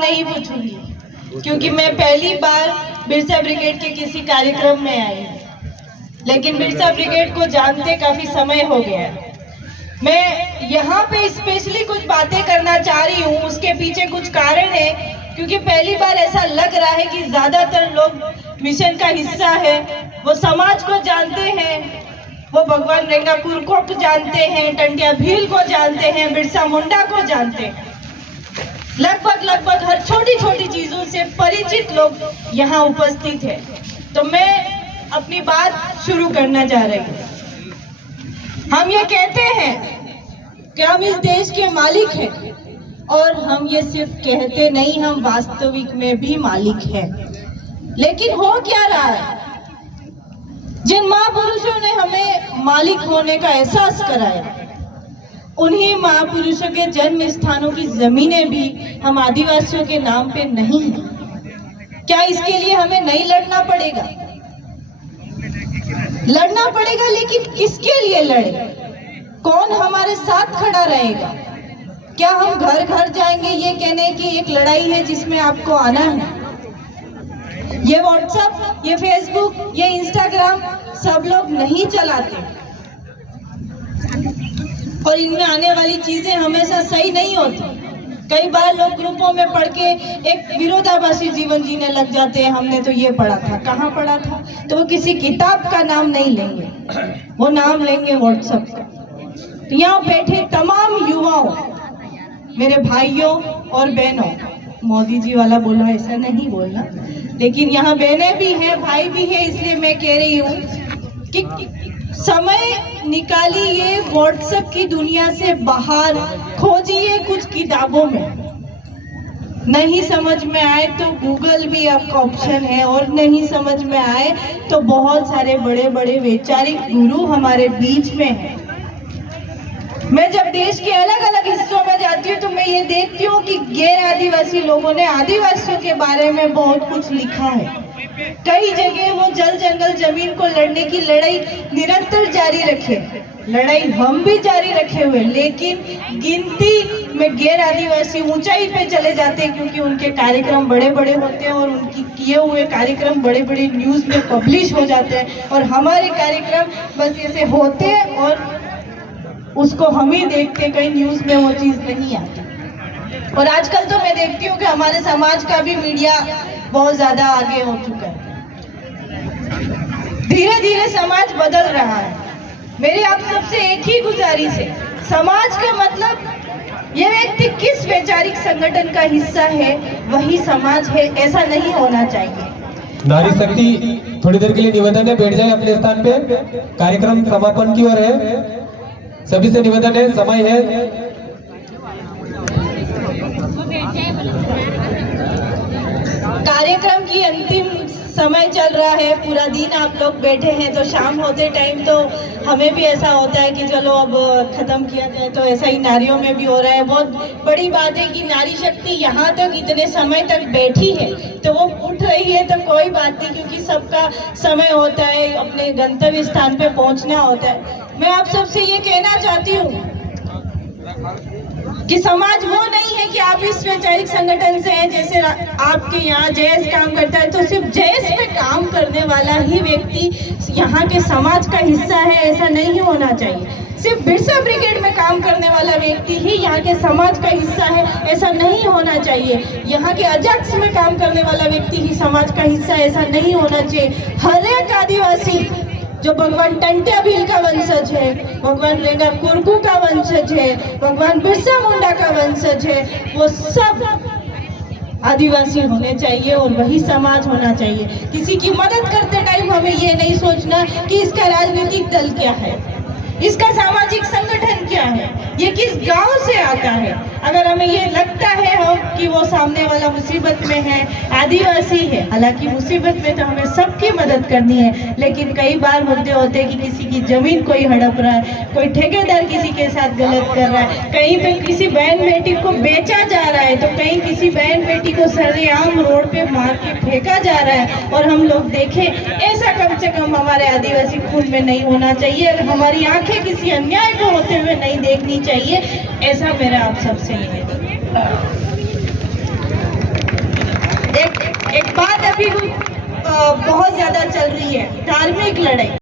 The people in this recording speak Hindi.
नहीं पूछूंगी क्योंकि मैं पहली बार बिरसा ब्रिगेड के किसी कार्यक्रम में आई, लेकिन बिरसा ब्रिगेड को जानते काफी समय हो गया है। मैं यहाँ पे स्पेशली कुछ बातें करना चाह रही हूँ, उसके पीछे कुछ कारण है, क्योंकि पहली बार ऐसा लग रहा है कि ज्यादातर लोग मिशन का हिस्सा है, वो समाज को जानते हैं, वो भगवान रेंगापुर को जानते हैं, टंटिया भील को जानते हैं, बिरसा मुंडा को जानते हैं। लगभग हर छोटी छोटी चीजों से परिचित लोग यहाँ उपस्थित है। तो मैं अपनी बात शुरू करना चाह रही हूँ। हम ये कहते हैं कि हम इस देश के मालिक हैं, और हम ये सिर्फ कहते नहीं, हम वास्तविक में भी मालिक हैं। लेकिन हो क्या रहा है? जिन महापुरुषों ने हमें मालिक होने का एहसास कराया, उन्हीं महापुरुषों के जन्म स्थानों की जमीनें भी हम आदिवासियों के नाम पे नहीं है। क्या इसके लिए हमें नहीं लड़ना पड़ेगा? लड़ना पड़ेगा, लेकिन किसके लिए लड़े? कौन हमारे साथ खड़ा रहेगा? क्या हम घर घर जाएंगे ये कहने की एक लड़ाई है जिसमें आपको आना है? ये व्हाट्सएप, ये फेसबुक, ये इंस्टाग्राम सब लोग नहीं चलाते, और इनमें आने वाली चीजें हमेशा सही नहीं होती। कई बार लोग ग्रुपों में पढ़ के एक विरोधाभासी जीवन जीने लग जाते हैं। हमने तो ये पढ़ा था, कहाँ पढ़ा था? तो वो किसी किताब का नाम नहीं लेंगे, वो नाम लेंगे व्हाट्सएप का। तो यहाँ बैठे तमाम युवाओं, मेरे भाइयों और बहनों, मोदी जी वाला बोला ऐसा नहीं बोलना, लेकिन यहाँ बहनें भी हैं, भाई भी है, इसलिए मैं कह रही हूँ कि समय निकालिए, व्हाट्सएप की दुनिया से बाहर खोजिए कुछ किताबों में। नहीं समझ में आए तो गूगल भी आपका ऑप्शन है, और नहीं समझ में आए तो बहुत सारे बड़े बड़े वैचारिक गुरु हमारे बीच में हैं। मैं जब देश के अलग अलग हिस्सों में जाती हूँ तो मैं ये देखती हूँ कि गैर आदिवासी लोगों ने आदिवासियों के बारे में बहुत कुछ लिखा है। कई जगह वो जल जंगल जमीन को लड़ने की लड़ाई निरंतर जारी रखे, लड़ाई हम भी जारी रखे हुए, लेकिन गिनती में गैर आदिवासी ऊंचाई पे चले जाते हैं, क्योंकि उनके कार्यक्रम बड़े बड़े होते हैं और उनकी किए हुए कार्यक्रम बड़े बड़े न्यूज में पब्लिश हो जाते हैं, और हमारे कार्यक्रम बस ऐसे होते हैं और उसको हम ही देखते, कहीं न्यूज में वो चीज नहीं आती। और आजकल तो मैं देखती हूँ कि हमारे समाज का भी मीडिया बहुत ज्यादा आगे हो चुका है। धीरे धीरे समाज बदल रहा है। मेरी आप सबसे एक ही गुजारिश है, समाज का मतलब ये व्यक्ति किस वैचारिक संगठन का हिस्सा है वही समाज है, ऐसा नहीं होना चाहिए। नारी शक्ति थोड़ी देर के लिए निवेदन है, बैठ जाए अपने स्थान पे। कार्यक्रम समापन की ओर है, सभी से निवेदन है, समय है। कार्यक्रम की अंतिम समय चल रहा है, पूरा दिन आप लोग बैठे हैं, तो शाम होते टाइम तो हमें भी ऐसा होता है कि चलो अब खत्म किया जाए, तो ऐसा ही नारियों में भी हो रहा है। बहुत बड़ी बात है कि नारी शक्ति यहाँ तक इतने समय तक बैठी है, तो वो उठ रही है तो कोई बात नहीं, क्योंकि सबका समय होता है, अपने गंतव्य स्थान पे पहुँचना होता है। मैं आप सबसे ये कहना चाहती हूँ कि समाज वो नहीं है कि आप इस वैचारिक संगठन से हैं, जैसे आपके यहाँ जेएस काम करता है तो सिर्फ जेएस पे काम करने वाला ही व्यक्ति यहाँ के समाज का हिस्सा है, ऐसा नहीं होना चाहिए। सिर्फ बिरसा ब्रिगेड में काम करने वाला व्यक्ति ही यहाँ के समाज का हिस्सा है, ऐसा नहीं होना चाहिए। यहाँ के अध्यक्ष में काम करने वाला व्यक्ति ही समाज का हिस्सा, ऐसा नहीं होना चाहिए। हर एक आदिवासी जो भगवान टंटिया भील का वंशज है, भगवान रेंगापुर का वंशज है, भगवान बिरसा मुंडा का वंशज है, वो सब आदिवासी होने चाहिए और वही समाज होना चाहिए। किसी की मदद करते टाइम हमें ये नहीं सोचना कि इसका राजनीतिक दल क्या है, इसका सामाजिक संगठन क्या है, ये किस गांव से आता है। अगर हमें ये लगता है कि वो सामने वाला मुसीबत में है, आदिवासी है, हालांकि मुसीबत में तो हमें सबकी मदद करनी है, लेकिन कई बार मुद्दे होते हैं कि किसी की जमीन कोई हड़प रहा है, कोई ठेकेदार किसी के साथ गलत कर रहा है, कहीं पे किसी बहन बेटी को बेचा जा रहा है, तो कहीं किसी बहन बेटी को सरेआम रोड पे मार के फेंका जा रहा है, और हम लोग देखें। ऐसा कम से कम हमारे आदिवासी खून में नहीं होना चाहिए, हमारी आंखें किसी अन्याय को होते हुए नहीं देखनी चाहिए, ऐसा मेरा आप सबसे निवेदन है। बहुत ज्यादा चल रही है, धार्मिक लड़ाई।